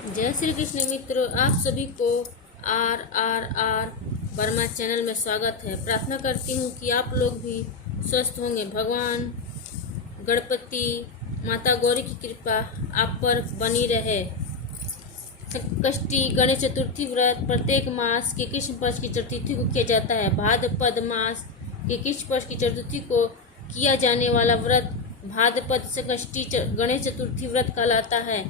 जय श्री कृष्ण मित्रों, आप सभी को R R R Verma channel में स्वागत है। प्रार्थना करती हूँ कि आप लोग भी स्वस्थ होंगे। भगवान गणपति माता गौरी की कृपा आप पर बनी रहे। संकष्टी गणेश चतुर्थी व्रत प्रत्येक मास के कृष्ण पक्ष की चतुर्थी को किया जाता है। भाद्रपद मास के कृष्ण पक्ष की चतुर्थी को किया जाने वाला व्रत भाद्रपद संकष्टी गणेश चतुर्थी व्रत कहलाता है।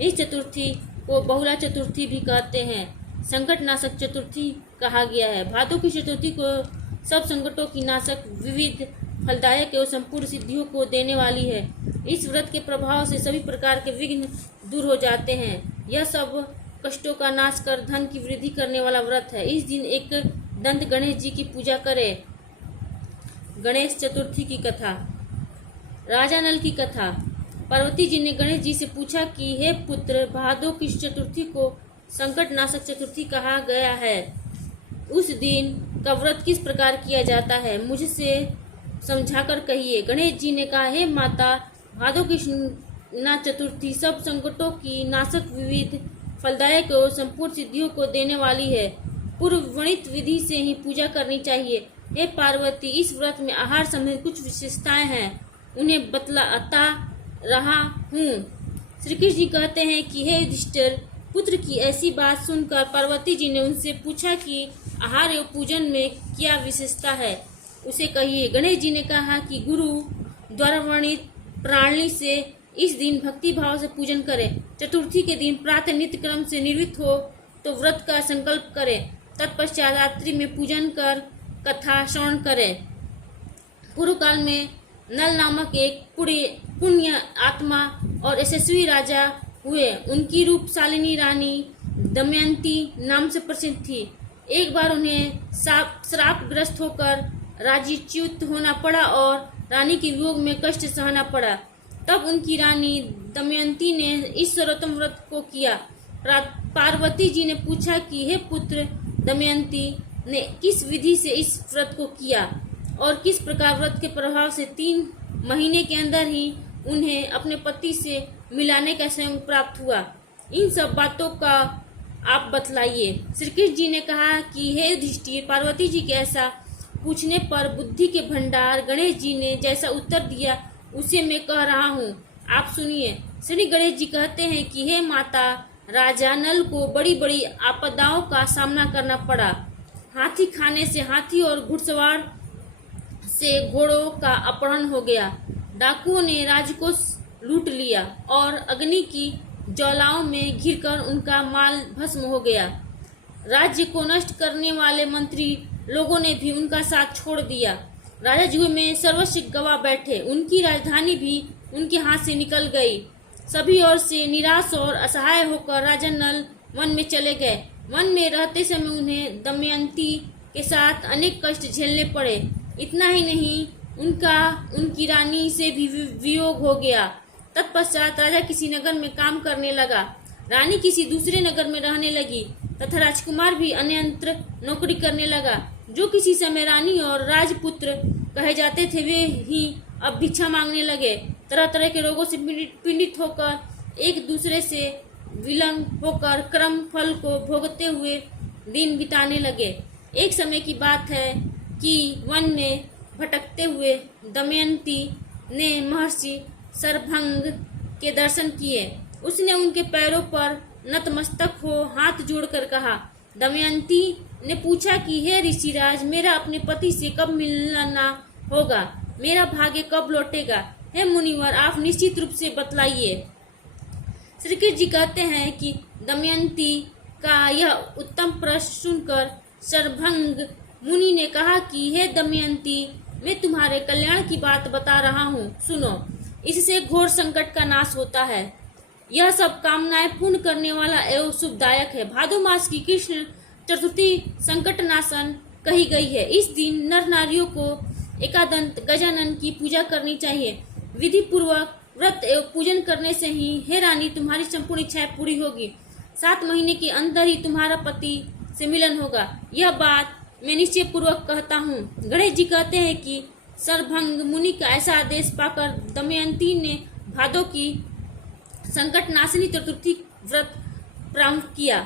इस चतुर्थी को बहुला चतुर्थी भी कहते हैं। संकट नाशक चतुर्थी कहा गया है। भादों की चतुर्थी को सब संकटों की नाशक, विविध, फलदायक एवं संपूर्ण सिद्धियों को देने वाली है। इस व्रत के प्रभाव से सभी प्रकार के विघ्न दूर हो जाते हैं। यह सब कष्टों का नाश कर धन की वृद्धि करने वाला व्रत है। इस दिन एक दंत गणेश जी की पूजा करें। गणेश चतुर्थी की कथा। राजा नल की कथा। पार्वती जी ने गणेश जी से पूछा कि हे पुत्र, भादों की चतुर्थी को संकट नाशक चतुर्थी कहा गया है। उस दिन का व्रत किस प्रकार किया जाता है, मुझसे समझाकर कहिए। गणेश जी ने कहा, हे माता, भादों की चतुर्थी सब संकटों की नाशक, विविध, फलदायक और संपूर्ण सिद्धियों को देने वाली है। पूर्व वर्णित विधि से ही पूजा करनी चाहिए। हे पार्वती, इस व्रत में आहार संबंधी कुछ विशेषताएं हैं, उन्हें बतलाता रहा हूँ। श्री कृष्ण जी कहते हैं कि हे युधिष्ठिर पुत्र की ऐसी बात सुनकर पार्वती जी ने उनसे पूछा कि आहार एवं पूजन में क्या विशेषता है, उसे कहिए। गणेश जी ने कहा कि गुरु द्वारा वर्णित प्रणाली से इस दिन भक्ति भाव से पूजन करें। चतुर्थी के दिन प्रातः नित्य क्रम से निर्वृत्त हो तो व्रत का संकल्प करें। तत्पश्चात रात्रि में पूजन कर कथा श्रवण करें। पूर्व काल में नल नामक एक पुण्य आत्मा और यशस्वी राजा हुए। उनकी रूपशालिनी रानी दमयंती नाम से प्रसिद्ध थी। एक बार उन्हें श्रापग्रस्त होकर राज्यच्युत होना पड़ा और रानी के वियोग में कष्ट सहना पड़ा। तब उनकी रानी दमयंती ने इस सर्वोत्तम व्रत को किया। पार्वती जी ने पूछा कि हे पुत्र, दमयंती ने किस विधि से इस व्रत को किया और किस प्रकार व्रत के प्रभाव से 3 महीने के अंदर ही उन्हें अपने पति से मिलाने का समय प्राप्त हुआ। इन सब बातों का आप बतलाइए। श्री कृष्ण जी ने कहा कि हे युधिष्ठिर, पार्वती जी के ऐसा पूछने पर बुद्धि के भंडार गणेश जी ने जैसा उत्तर दिया उसे मैं कह रहा हूँ, आप सुनिए। श्री गणेश जी कहते हैं कि हे माता, राजा नल को बड़ी बड़ी आपदाओं का सामना करना पड़ा। हाथी खाने से हाथी और घुड़सवार से घोड़ों का अपहरण हो गया। डाकुओं ने राजकोष लूट लिया और अग्नि की ज्वालाओं में घिरकर उनका माल भस्म हो गया। राज्य को नष्ट करने वाले मंत्री लोगों ने भी उनका साथ छोड़ दिया। राजा जुए में सर्वस्व गवा बैठे। उनकी राजधानी भी उनके हाथ से निकल गई। सभी ओर से निराश और असहाय होकर राजा नल वन में चले गए। वन में रहते समय उन्हें दमयंती के साथ अनेक कष्ट झेलने पड़े। इतना ही नहीं, उनकी रानी से भी वियोग हो गया। तत्पश्चात राजा किसी नगर में काम करने लगा, रानी किसी दूसरे नगर में रहने लगी तथा राजकुमार भी अन्यत्र नौकरी करने लगा। जो किसी समय रानी और राजपुत्र कहे जाते थे वे ही अब भिक्षा मांगने लगे। तरह तरह के रोगों से पीड़ित होकर एक दूसरे से विलंब होकर क्रम फल को भोगते हुए दिन बिताने लगे। एक समय की बात है कि वन में भटकते हुए दमयंती ने महर्षि सरभंग के दर्शन किए। उसने उनके पैरों पर नतमस्तक हो हाथ जोड़कर कहा। दमयंती ने पूछा कि हे ऋषिराज, मेरा अपने पति से कब मिलना होगा, मेरा भाग्य कब लौटेगा? हे मुनिवर, आप निश्चित रूप से बतलाइए। श्री कृष्ण जी कहते हैं कि दमयंती का यह उत्तम प्रश्न सुनकर सरभंग मुनि ने कहा कि हे दमयंती, मैं तुम्हारे कल्याण की बात बता रहा हूँ, सुनो। इससे घोर संकट का नाश होता है। यह सब कामनाएं पूर्ण करने वाला एवं शुभदायक है। भादो मास की कृष्ण चतुर्थी संकट नाशन कही गई है। इस दिन नर नारियों को एकादंत गजानन की पूजा करनी चाहिए। विधि पूर्वक व्रत एवं पूजन करने से ही हे रानी, तुम्हारी संपूर्ण इच्छाएं पूरी होगी। 7 महीने के अंदर ही तुम्हारा पति से मिलन होगा। यह बात मैं निश्चय पूर्वक कहता हूँ। गणेश जी कहते हैं कि सरभंग मुनि का ऐसा आदेश पाकर दमयंती ने भादों की संकट नाशिनी चतुर्थी व्रत प्रारंभ किया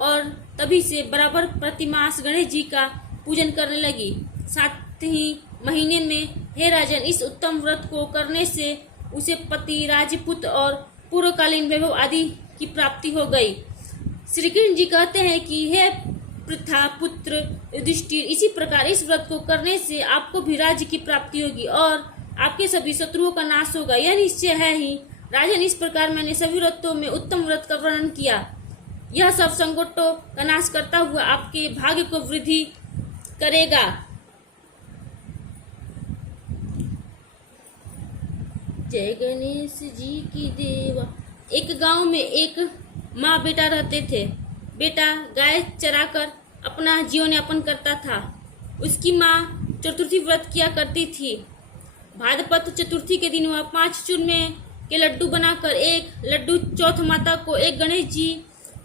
और तभी से बराबर प्रतिमास गणेश जी का पूजन करने लगी। साथ ही महीने में हे राजन, इस उत्तम व्रत को करने से उसे पति, राजपुत्र और पूर्वकालीन वैभव आदि की प्राप्ति हो गई। श्री कृष्ण जी कहते हैं कि हे पृथा पुत्र युधिष्ठिर, इसी प्रकार इस व्रत को करने से आपको भी राज्य की प्राप्ति होगी और आपके सभी शत्रुओं का नाश होगा। यह निश्चय है ही राजन, इस प्रकार मैंने सभी व्रतों में उत्तम व्रत का वर्णन किया। यह सब संकटों का नाश करता हुआ आपके भाग्य को वृद्धि करेगा। जय गणेश जी की देवा। एक गांव में एक माँ बेटा रहते थे। बेटा गाय चराकर अपना जीवन यापन करता था। उसकी माँ चतुर्थी व्रत किया करती थी। भाद्रपद चतुर्थी के दिन वह 5 चूरमे के लड्डू बनाकर, एक लड्डू चौथ माता को, एक गणेश जी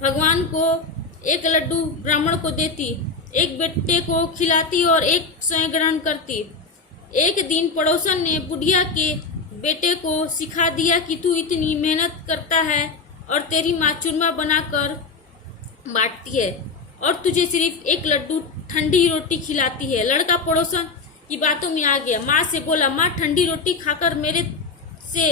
भगवान को, एक लड्डू ब्राह्मण को देती, एक बेटे को खिलाती और एक स्वयं ग्रहण करती। एक दिन पड़ोसन ने बुढ़िया के बेटे को सिखा दिया कि तू इतनी मेहनत करता है और तेरी माँ चूरमा बनाकर बांटती है और तुझे सिर्फ एक लड्डू ठंडी रोटी खिलाती है। लड़का पड़ोसन की बातों में आ गया। माँ से बोला, माँ ठंडी रोटी खाकर मेरे से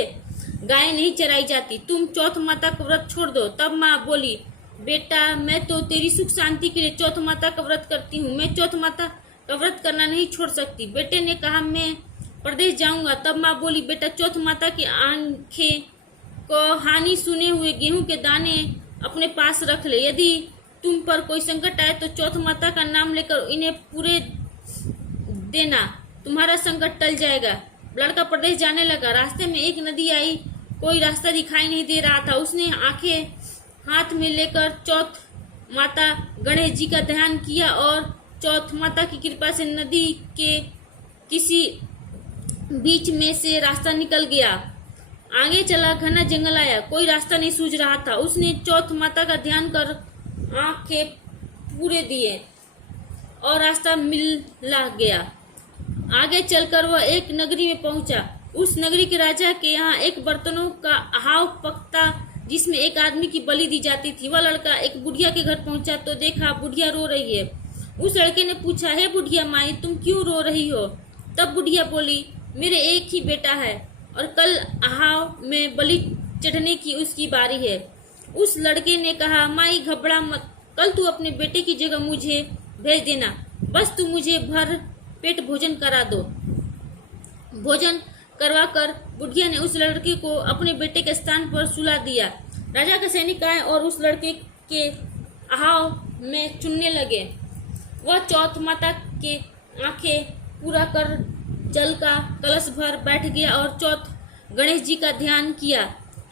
गाय नहीं चराई जाती, तुम चौथ माता का व्रत छोड़ दो। तब माँ बोली, बेटा मैं तो तेरी सुख शांति के लिए चौथ माता का व्रत करती हूँ, मैं चौथ माता का व्रत करना नहीं छोड़ सकती। बेटे ने कहा, मैं प्रदेश जाऊंगा। तब माँ बोली, बेटा चौथ माता की आंखें को हानि सुने हुए गेहूं के दाने अपने पास रख ले। यदि तुम पर कोई संकट आए तो चौथ माता का नाम लेकर इन्हें पूरे देना, तुम्हारा संकट टल जाएगा। लड़का प्रदेश जाने लगा। रास्ते में एक नदी आई। कोई रास्ता दिखाई नहीं दे रहा था। उसने आंखें हाथ में लेकर चौथ माता गणेश जी का ध्यान किया और चौथ माता की कृपा से नदी के किसी बीच में से रास्ता निकल गया। आगे चला, घना जंगल आया। कोई रास्ता नहीं सूझ रहा था। उसने चौथ माता का ध्यान कर आंखें पूरे दिए और रास्ता मिला गया। आगे चलकर वह एक नगरी में पहुंचा। उस नगरी के राजा के यहाँ एक बर्तनों का अहाव पकता जिसमें एक आदमी की बलि दी जाती थी। वह लड़का एक बुढ़िया के घर पहुंचा तो देखा बुढ़िया रो रही है। उस लड़के ने पूछा, हे बुढ़िया माई, तुम क्यों रो रही हो? तब बुढ़िया बोली, मेरे एक ही बेटा है और कल अहाव में बलि चढ़ने की उसकी बारी है। उस लड़के ने कहा, माई घबरा मत, कल तू अपने बेटे की जगह मुझे भेज देना, बस तू मुझे भर पेट भोजन करा दो। भोजन करवाकर बुढ़िया ने उस लड़के को अपने बेटे के स्थान पर सुला दिया। राजा के सैनिक आए और उस लड़के के अहाव में चुनने लगे। वह चौथ माता के आंखें पूरा कर जल का कलश भर बैठ गया और चौथ गणेश जी का ध्यान किया।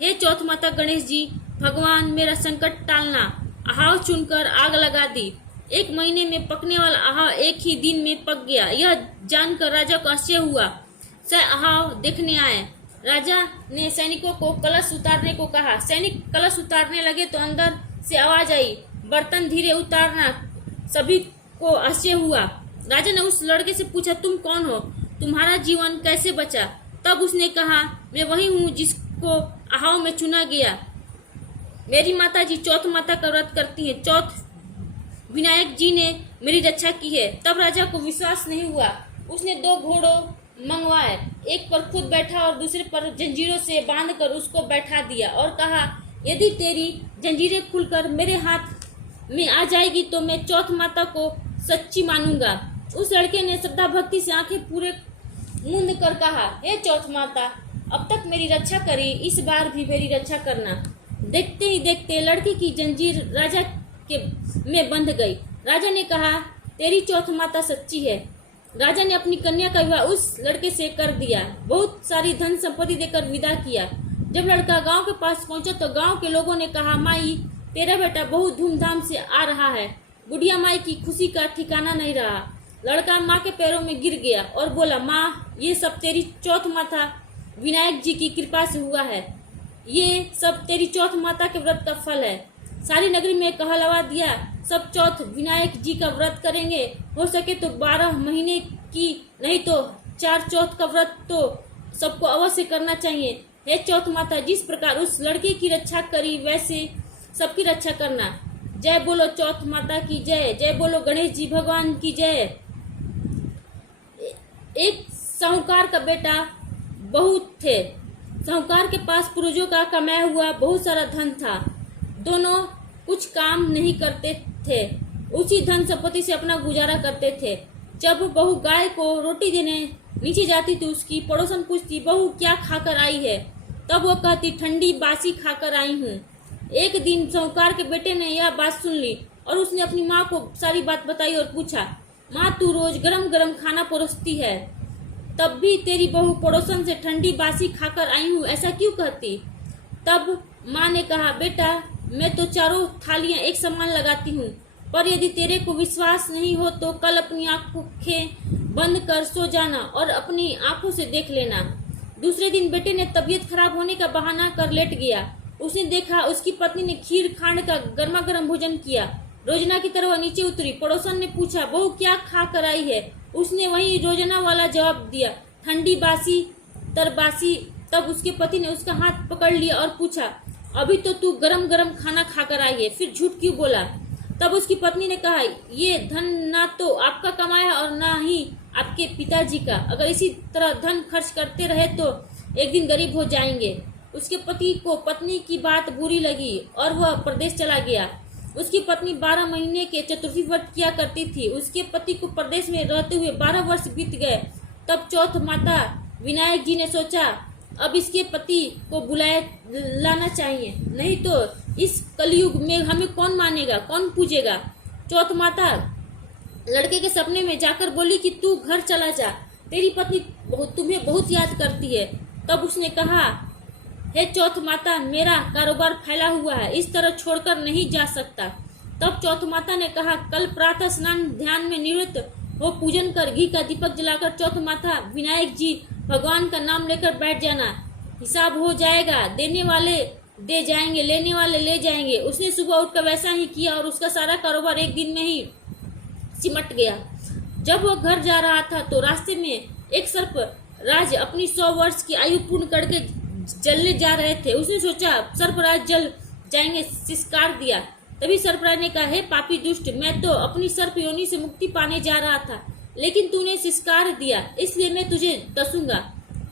हे चौथ माता गणेश जी, भगवान मेरा संकट टालना। अहाव चुनकर आग लगा दी। 1 महीने में पकने वाला अहाव एक ही दिन में पक गया। यह जानकर राजा को आश्चर्य हुआ। सै अहाव देखने आए। राजा ने सैनिकों को कलश उतारने को कहा। सैनिक कलश उतारने लगे तो अंदर से आवाज आई, बर्तन धीरे उतारना। सभी को आश्चर्य हुआ। राजा ने उस लड़के से पूछा, तुम कौन हो? तुम्हारा जीवन कैसे बचा? तब उसने कहा, मैं वही हूँ जिसको अहाव में चुना गया। मेरी माता जी चौथ माता का व्रत करती है। चौथ विनायक जी ने मेरी रक्षा की है। तब राजा को विश्वास नहीं हुआ। उसने 2 घोड़ों मंगवाए, एक पर खुद बैठा और दूसरे पर जंजीरों से बांधकर उसको बैठा दिया और कहा, यदि तेरी जंजीरें खुलकर मेरे हाथ में आ जाएगी तो मैं चौथ माता को सच्ची मानूंगा। उस लड़के ने श्रद्धा भक्ति से आंखें पूरे मूंद कर कहा, हे चौथ माता, अब तक मेरी रक्षा करी, इस बार भी मेरी रक्षा करना। देखते ही देखते लड़के की जंजीर राजा के में बंध गई। राजा ने कहा, तेरी चौथ माता सच्ची है। राजा ने अपनी कन्या का विवाह उस लड़के से कर दिया। बहुत सारी धन संपत्ति देकर विदा किया। जब लड़का गांव के पास पहुंचा तो गांव के लोगों ने कहा, माई, तेरा बेटा बहुत धूमधाम से आ रहा है। बुढ़िया माई की खुशी का ठिकाना नहीं रहा। लड़का माँ के पैरों में गिर गया और बोला, माँ, ये सब तेरी चौथ माता विनायक जी की कृपा से हुआ है। ये सब तेरी चौथ माता के व्रत का फल है। सारी नगरी में कहलवा दिया, सब चौथ विनायक जी का व्रत करेंगे। हो सके तो 12 महीने की, नहीं तो 4 चौथ का व्रत तो सबको अवश्य करना चाहिए। हे चौथ माता, जिस प्रकार उस लड़के की रक्षा करी वैसे सबकी रक्षा करना। जय बोलो चौथ माता की जय, जय बोलो गणेश जी भगवान की जय। एक साहूकार का बेटा बहुत थे। साहूकार के पास पूर्वजों का कमाया हुआ बहुत सारा धन था। दोनों कुछ काम नहीं करते थे, उसी धन संपत्ति से अपना गुजारा करते थे। जब बहू गाय को रोटी देने नीचे जाती तो उसकी पड़ोसन पूछती, बहू क्या खाकर आई है? तब वो कहती, ठंडी बासी खाकर आई हूँ। एक दिन साहूकार के बेटे ने यह बात सुन ली और उसने अपनी माँ को सारी बात बताई और पूछा, माँ तू रोज गरम गरम खाना परोसती है, तब भी तेरी बहू पड़ोसन से ठंडी बासी खाकर आई हूँ ऐसा क्यों कहती? तब माँ ने कहा, बेटा मैं तो चारों थालियां एक समान लगाती हूँ, पर यदि तेरे को विश्वास नहीं हो तो कल अपनी आंखें बंद कर सो जाना और अपनी आंखों से देख लेना। दूसरे दिन बेटे ने तबीयत खराब होने का बहाना कर लेट गया। उसने देखा उसकी पत्नी ने खीर खांड का गर्मा गर्म भोजन किया। रोजना की तरह नीचे उतरी। पड़ोसन ने पूछा, बहू क्या खा कर आई है? उसने वही रोजना वाला जवाब दिया, ठंडी बासी तरबासी। तब उसके पति ने उसका हाथ पकड़ लिया और पूछा, अभी तो तू गरम गरम खाना खाकर आई है, फिर झूठ क्यों बोला? तब उसकी पत्नी ने कहा, ये धन ना तो आपका कमाया और ना ही आपके पिताजी का। अगर इसी तरह धन खर्च करते रहे तो एक दिन गरीब हो जाएंगे। उसके पति को पत्नी की बात बुरी लगी और वह प्रदेश चला गया। उसकी पत्नी 12 महीने के चतुर्थी व्रत किया करती थी। उसके पति को प्रदेश में रहते हुए 12 वर्ष बीत गए। तब चौथ माता विनायक जी ने सोचा, अब इसके पति को बुलाए लाना चाहिए, नहीं तो इस कलयुग में हमें कौन मानेगा, कौन पूजेगा। चौथ माता लड़के के सपने में जाकर बोली कि तू घर चला जा, तेरी पत्नी तुम्हें बहुत याद करती है। तब उसने कहा, हे चौथ माता, मेरा कारोबार फैला हुआ है, इस तरह छोड़कर नहीं जा सकता। तब चौथ माता ने कहा, कल प्रातः स्नान ध्यान में निवृत्त हो पूजन कर घी का दीपक जलाकर चौथ माता विनायक जी भगवान का नाम लेकर बैठ जाना, हिसाब हो जाएगा, देने वाले दे जाएंगे, लेने वाले ले जाएंगे। उसने सुबह उठकर वैसा ही किया और उसका सारा कारोबार एक दिन में ही सिमट गया। जब वो घर जा रहा था तो रास्ते में एक सर्प राज अपनी 100 वर्ष की आयु पूर्ण करके जलने जा रहे थे। उसने सोचा सर्पराज जल जाएंगे, सिस्कार दिया। तभी सर्पराज ने कहा, हे पापी दुष्ट, मैं तो अपनी सर्प योनि से मुक्ति पाने जा रहा था, लेकिन तूने सिस्कार दिया, इसलिए मैं तुझे डसूंगा।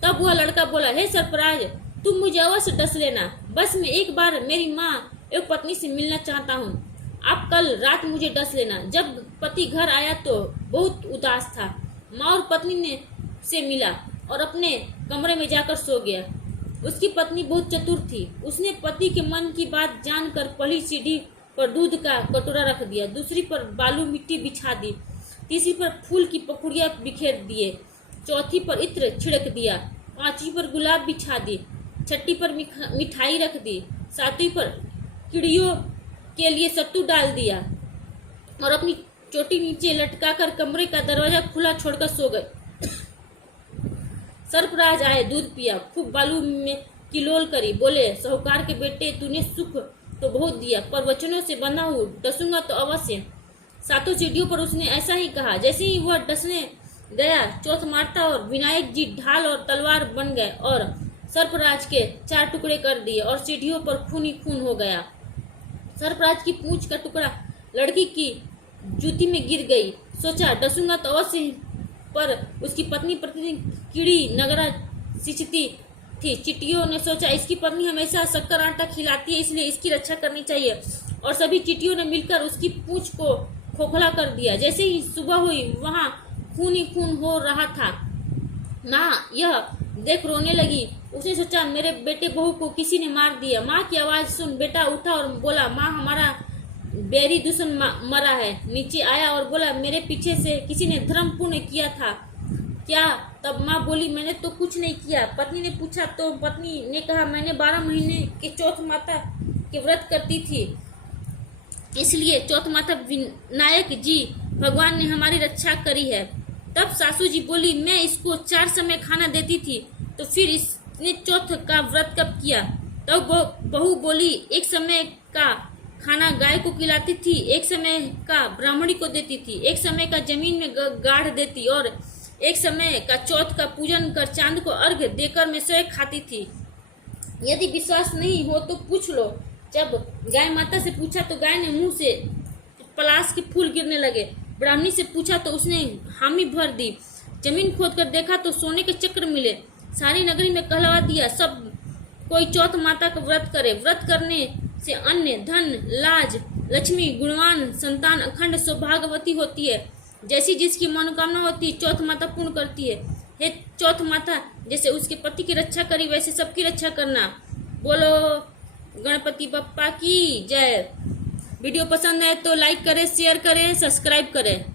तब वह लड़का बोला, हे सर्पराज, तुम मुझे अवश्य डस लेना, बस मैं एक बार मेरी माँ एवं पत्नी से मिलना चाहता हूँ। आप कल रात मुझे डस लेना। जब पति घर आया तो बहुत उदास था। माँ और पत्नी ने से मिला और अपने कमरे में जाकर सो गया। उसकी पत्नी बहुत चतुर थी। उसने पति के मन की बात जानकर पहली सीढ़ी पर दूध का कटोरा रख दिया, दूसरी पर बालू मिट्टी बिछा दी, तीसरी पर फूल की पखुड़ियाँ बिखेर दिए, चौथी पर इत्र छिड़क दिया, पांचवी पर गुलाब बिछा दी, छठी पर मिठाई रख दी, सातवीं पर चिड़ियों के लिए सत्तू डाल दिया और अपनी चोटी नीचे लटकाकर कमरे का दरवाजा खुला छोड़कर सो गए। सर्पराज आए, दूध पिया, खूब बालू में किलोल करी, बोले, साहूकार के बेटे, तूने सुख तो बहुत दिया, पर वचनों से बंधा हूँ, डसूंगा तो अवश्य। सातों सीढ़ियों पर उसने ऐसा ही कहा। जैसे ही वह डसने गया, चौथ माता और विनायक जी ढाल और तलवार बन गए और सर्पराज के 4 टुकड़े कर दिए और सीढ़ियों पर खून ही खून हो गया। सर्पराज की पूंछ का टुकड़ा लड़की की जूती में गिर गई। सोचा डसूंगा तो अवश्य, पर उसकी पत्नी प्रतिदिन कीड़ी नगरा सिंचती थी। चिटियों ने सोचा इसकी पत्नी हमेशा शक्कर आटा खिलाती है, इसलिए इसकी रक्षा करनी चाहिए, और सभी चिटियों ने मिलकर उसकी पूंछ को खोखला कर दिया। जैसे ही सुबह हुई, वहां खून ही खून हो रहा था। माँ यह देख रोने लगी। उसने सोचा मेरे बेटे बहू को किसी ने मार दिया। माँ की आवाज सुन बेटा उठा और बोला, माँ हमारा बैरी दुश्मन मरा है। नीचे आया और बोला, मेरे पीछे से किसी ने धर्म पूर्ण किया था क्या? तब माँ बोली, मैंने तो कुछ नहीं किया। पत्नी ने पूछा तो पत्नी ने कहा, मैंने 12 महीने के चौथ माता के व्रत करती थी, इसलिए चौथ माता विनायक जी भगवान ने हमारी रक्षा करी है। तब सासू जी बोली, मैं इसको 4 समय खाना देती थी, तो फिर इसने चौथ का व्रत कब किया? तब बहू बोली, एक समय का खाना गाय को खिलाती थी, एक समय का ब्राह्मणी को देती थी, एक समय का जमीन में गाड़ देती और एक समय का चौथ का पूजन कर चांद को अर्घ देकर मैं स्वयं खाती थी। यदि विश्वास नहीं हो तो पूछ लो। जब गाय माता से पूछा तो गाय ने मुंह से पलाश के फूल गिरने लगे। ब्राह्मणी से पूछा तो उसने हामी भर दी। जमीन खोद कर देखा तो सोने के चक्र मिले। सारी नगरी में कहलवा दिया सब कोई चौथ माता का व्रत करे। व्रत करने से अन्न धन लाज लक्ष्मी गुणवान संतान अखंड सौभाग्यवती होती है। जैसी जिसकी मनोकामना होती है चौथ माता पूर्ण करती है। हे चौथ माता, जैसे उसके पति की रक्षा करी वैसे सबकी रक्षा करना। बोलो गणपति बप्पा की जय। वीडियो पसंद है तो लाइक करें, शेयर करें, सब्सक्राइब करें।